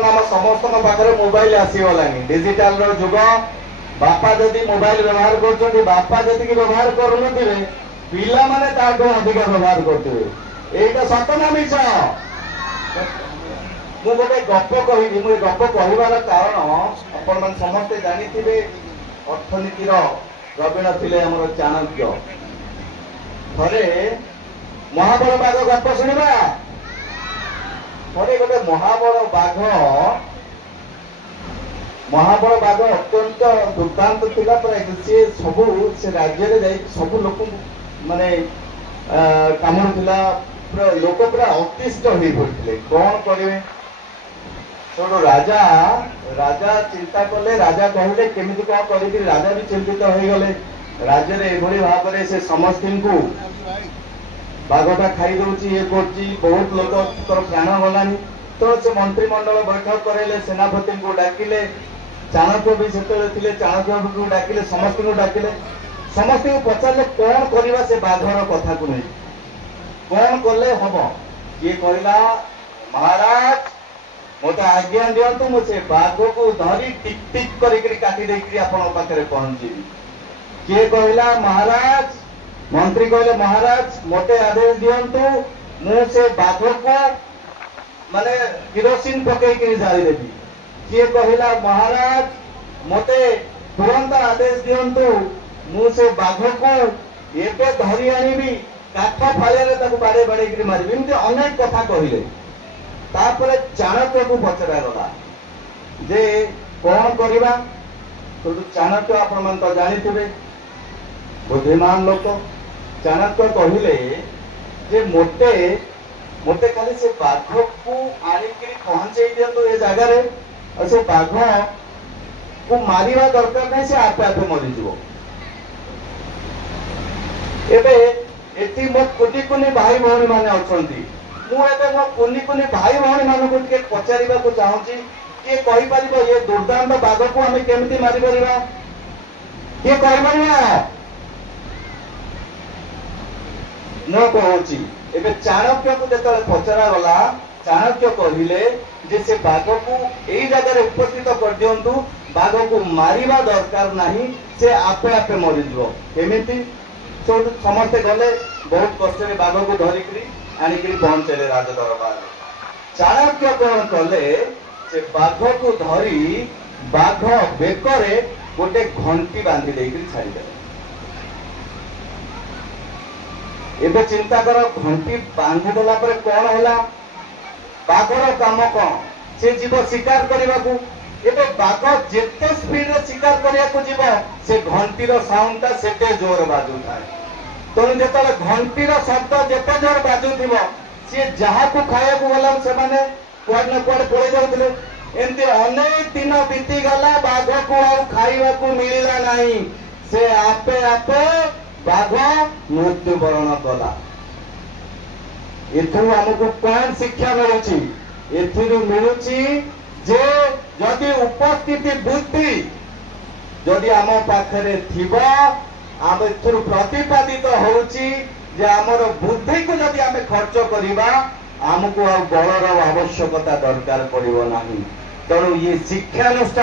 बर्तमान आम समस्त पाखे मोबाइल आसीगलानी डिजिटल जुग बापा जदि मोबाइल व्यवहार कर बापा जी व्यवहार करुनथिबे पिला माने ताठू अधिक व्यवहार करथिबे एटा सत ना मिछ मु गोटे गप कहि मु गप कहबार कारण आपण मन समस्त जानिथिबे अर्थनीतिर प्रवीण थिले हमर चाणक्य थरे महाबल बाघ गप शुणा थरे गोटे महाबल बाघ अत्यंत दुर्दांत थिला सी सबू से राज्य रे सब लोक माने कामुला लोक पूरा अतिष्ट हो पड़ते कौन करेंगे छोड़ राजा राजा चिंता कले राजा कहले केमिति कौन करी राजा भी चिंतित हो गले राज्य रे एभली भाव से समस्त को बाघटा खाई दौची ये करची बहुत लोक प्राण गलानी तो से मंत्रिमंडल बैठक करे सेनापति को डाकिले चाणक्य भी से चाणक्य को डाकिले समस्त को डाकिले समस्त को पचारे कौन करवा से बाघर कथा को नहीं कौन कले हम किए कहला महाराज मत आज्ञा दिंतु मुझे बाघ को धरी टिक टिक कर काटी देकर आपण पाखे पहुंची किए कहला महाराज मंत्री कहले महाराज मते आदेश दिंतु मुझे बाघ को माने किरोसिन पकई जारी देवी किए कहला महाराज मते तुरंत आदेश दिंतु मुझे बाघ को एबे धरी आनिबी काठ फाड़े बाड़े बाड़े मारि एमती अनेक कथा कहले तापर चाणक्य को पचरा गला जे कौन करवा तो चाणक्य आपण मन तो जानिथिबे बुद्धिमान लोक चाणक्य कहले जे मोटे मोटे खाली से बाघ को आनिकरी पहुंचे दियंतु ए जगह रे और से बाघ को मारिवा दरकार नहीं से आपे आपे मरी जीवो एबे एति मो कुटी कुनी भाई भौणी माने अछंती मु एबे मो कुनी कुनी भाई भौणी माने को के पचारिबा को चाहूची के कहि परिबो ये दुर्दांत बाघ को हमें केमिति मारि परिबा के कहि परिबा न कहूची एबे चाणक्य को जत पचरा गला चाणक्य कहले जे से बाघ को एई जगह रे उपस्थित कर दियंतु बाघ को मारिबा दरकार नहीं से आपे आपे मरि जीवो केमिति समस्ते गले बहुत कष्ट बाघ को धरिकी आनिकी पहुंचले राज दरबार चाणक्य कौन कले से बाघ को धरी बाघ बेकरे गोटे घंटी बांधी देकर छाड़ीदे एबे चिंता कर घंटी बांधी देला पर कौन है बाघर काम कौन से जीव शिकार करने को एबे बाघ जेते स्पीड रे शिकार करिया को जीव से घंटीर साउंड ता सेते जोर बाजू थाए तेणु जो घंटीर शब्द जेते जोर बाजू थी सी जहाँ को खाया गला से माने कुआड न कुआड पड़े जाउतले एमती अनेक दिन बीती गला बाघ को आ खाइबा को मिलला नहीं से आपे आपे बाघ मृत्युवरण कला एथु हमको कौन शिक्षा मिलुची एथिरु मिलुची जे जदि उपस्थिति बुद्धि जदि आम पाखरे थिबा आम एथुरु प्रतिपादित होउची जे हमर बुद्धि को जदि आमे खर्च करिबा हमको आ बलर आवश्यकता दरकार पड़िबो नाही तेणु ये शिक्षानुष्ठान